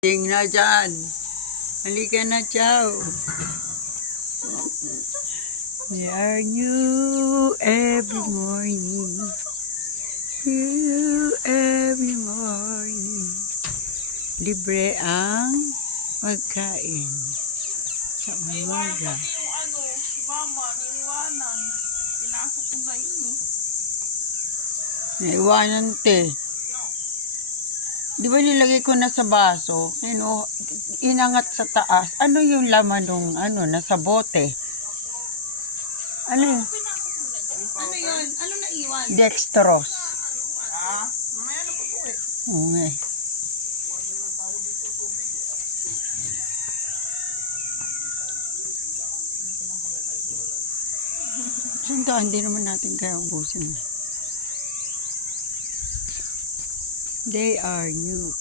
Ting na dyan. Halika na, Chow. We are new every morning. New every morning. Libre ang pagkain sa umaga. Si mama, niniwanan. Pinasok ko na yun eh. Naiwanan, te. Di ba nilagay ko na sa baso? Inangat sa taas. Ano yung laman nung nasa bote? Ano yun? Ano yun? Ano naiwan? Dextrose. Mamaya na po po eh. Oo nga eh. Saan hindi naman natin kaya ubusin. They are new.